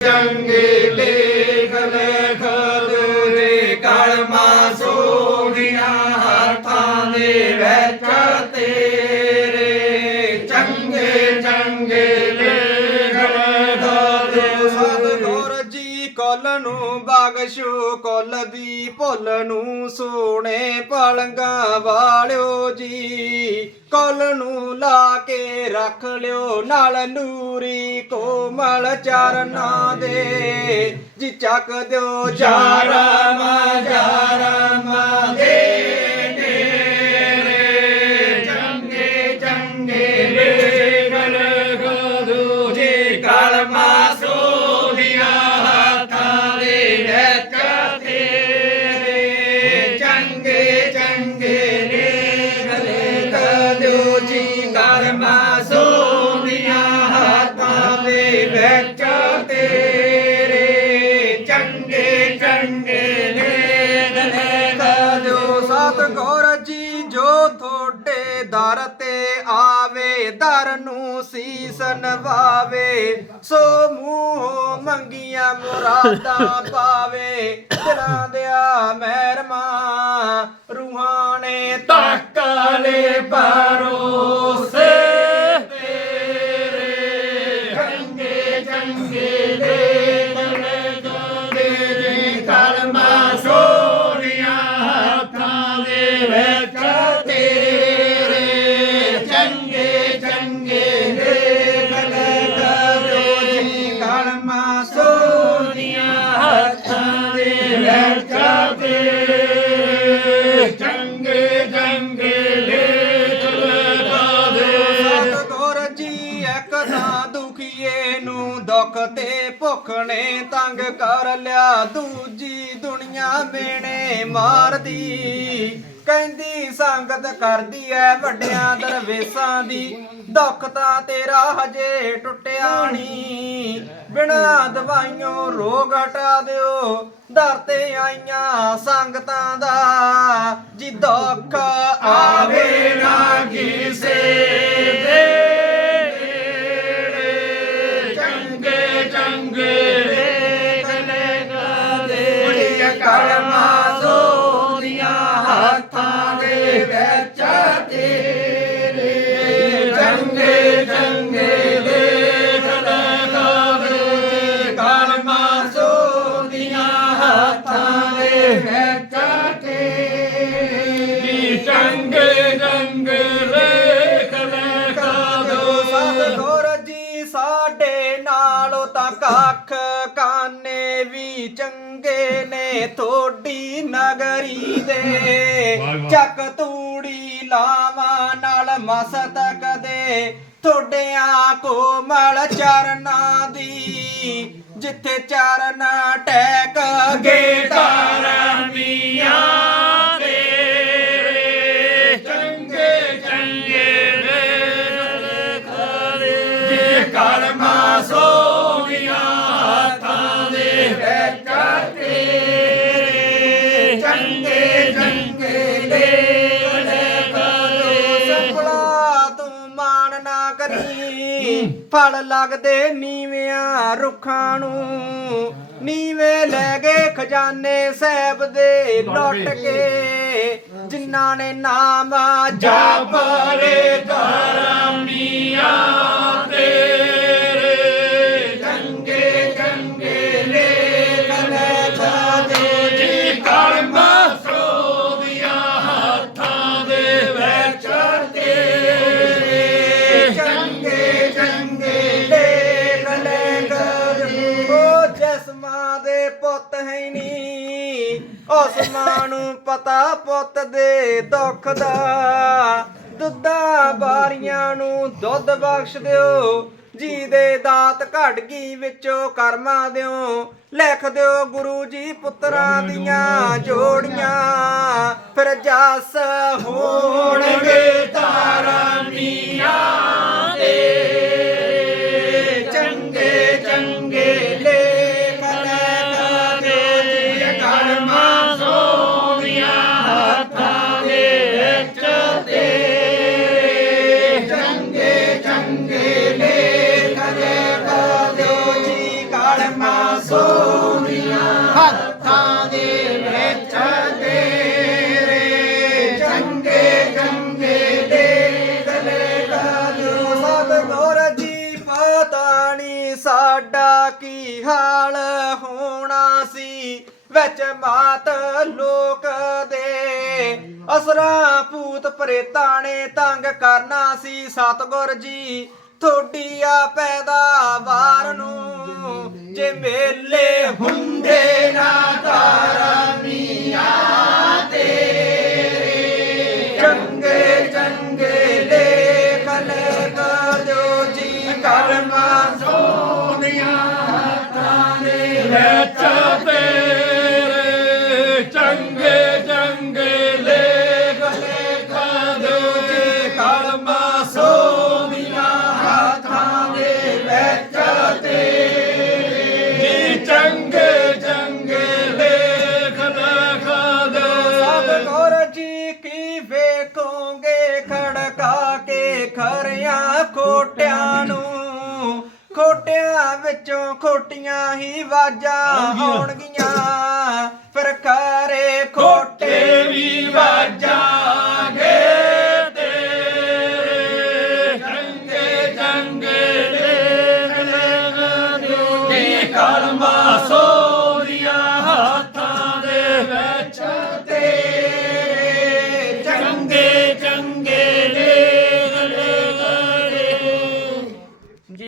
ਚੰਗੇ ਲੇਖ ਬਖਸ਼ੋ ਕੁੱਲ ਦੀ ਭੁੱਲ ਨੂੰ ਸੋਹਣੇ ਪਲੰਗਾ ਵਾਲਿਓ ਜੀ। ਕੁੱਲ ਨੂੰ ਲਾ ਕੇ ਰੱਖ ਲਿਓ ਨਾਲ ਨੂਰੀ ਕੋਮਲ ਚਰਨਾਂ ਦੇ। ਜੀ ਚੱਕ ਦਿਓ ਚਾਰਾਂ ਜਾਰਮ ਦੇ। ਤੇਰੇ ਚੰਗੇ ਚੰਗੇ ਲੇਖ ਲੇਖ ਦੂਜੀ ਕਲਮਾ ਸੋਹਣੀਆਂ ਹੱਥਾਂ ਦੇ ਵਿੱਚ ਤੇਰੇ ਚੰਗੇ ਚੰਗੇ ਆਵੇ ਦਰ ਨੂੰ ਸੀਸ ਨਵਾਵੇ ਸੋ ਮੂੰਹ ਮੰਗੀਆਂ ਮੁਰਾਦਾਂ ਪਾਵੇ। ਦਿਲਾਂ ਦਿਆ ਮਹਿਰਮਾ ਰੂਹਾਂ ਨੇ ਤੱਕ ਲੈ ਭਰੋਸੇ ਤੇਰੇ। ਚੰਗੇ ਚੰਗੇ ਤੇ ਭੁੱਖ ਨੇ ਤੰਗ ਕਰ ਲਿਆ, ਦੂਜੀ ਦੁਨੀਆ ਮੇਣੇ ਮਾਰਦੀ। ਕਹਿੰਦੀ, ਸੰਗਤ ਕਰਦੀ ਐ ਵੱਡਿਆਂ ਦਰਵੇਸਾਂ ਦੀ, ਦੁੱਖ ਤਾਂ ਤੇਰਾ ਹਜੇ ਟੁੱਟਿਆ ਨਹੀਂ। ਬਿਨਾਂ ਦਵਾਈਆਂ ਰੋਗ ਹਟਾ ਦਿਓ, ਦਰ ਤੇ ਆਈਆਂ ਸੰਗਤਾਂ ਦਾ। ਜੀ ਦੁੱਖ ਆਵੇ ਨਾ ਕਿਸੇ ਤਾਂ ਕੱਖ ਕਾਨੇ ਵੀ ਚੰਗੇ ਨੇ ਥੋੜੀ ਨਗਰੀ ਦੇ। ਚੱਕ ਤੂੜੀ ਲਾਵਾਂ ਨਾਲ ਮਸਤਕ ਦੇ ਥੋੜਿਆਂ ਕੋਮਲ ਚਰਨਾਂ ਦੀ। ਜਿੱਥੇ ਚਰਨ ਟੈਕ ਗੇ ਤਾਰਮੀਆਂ ਫਲ ਲੱਗਦੇ ਨੀਵਿਆਂ ਰੁੱਖਾਂ ਨੂੰ। ਨੀਵੇਂ ਲੈ ਗਏ ਖਜ਼ਾਨੇ ਸਾਹਿਬ ਦੇ ਲੁੱਟ ਕੇ। ਜਿਨ੍ਹਾਂ ਨੇ ਨਾਮ ਜਾਪ ਜਾਪਰੇ ਧਰਮੀਆਂ ਤੇਰੇ ਪੁੱਤ ਹੈ ਨੀ। ਉਸ ਮਾਂ ਨੂੰ ਪਤਾ ਪੁੱਤ ਦੇ ਦੁੱਖ ਦਾ। ਦੁੱਧਾ ਬਾਰੀਆਂ ਨੂੰ ਦੁੱਧ ਬਖਸ਼ ਦਿਓ। ਜੀ ਦੇ ਦਾਤ ਘੜ ਗਈ ਵਿੱਚੋਂ ਕਰਮਾਂ ਦਿਓ। ਲਿਖ ਦਿਓ ਗੁਰੂ ਜੀ ਪੁੱਤਰਾਂ ਦੀਆਂ ਜੋੜੀਆਂ। ਫਿਰ ਜਸ ਹੋਣਗੇ ਹੋਣਗੇ ਤਾਰਾਮੀਆਂ ਹੱਥਾਂ ਦੇ ਵਿੱਚ ਤੇਰੇ ਚੰਗੇ ਚੰਗੇ ਲੇਖ ਲੇਖਾ ਦਿਓ ਸਤਿਗੁਰ ਜੀ, ਪਤਾ ਨੀ ਸਾਡਾ ਕੀ ਹਾਲ ਹੋਣਾ ਸੀ। ਵਿੱਚ ਮਾਤ ਲੋਕ ਦੇ ਅਸਰਾ ਭੂਤ ਪ੍ਰੇਤਾਂ ਨੇ ਤੰਗ ਕਰਨਾ ਸੀ। ਸਤਿਗੁਰ ਜੀ ਥੋੜੀ ਆ ਪੈਦਾਵਾਰ ਮੇਲੇ ਹੁੰਦੇ ਨਾ ਚੰਗੇ ਚੰਗੇ ਲੇਖ ਲੇਖ ਦਿਓ ਜੀ ਕਰਮਾਂ ਸੋਹਣੀਆਂ ਹੱਥਾਂ ਦੇ ਖੋਟਿਆਂ ਨੂੰ ਖੋਟਿਆਂ ਵਿੱਚੋਂ ਖੋਟੀਆਂ ਹੀ ਵਾਜਾਂ ਆਉਣਗੀਆਂ। ਖੋਟ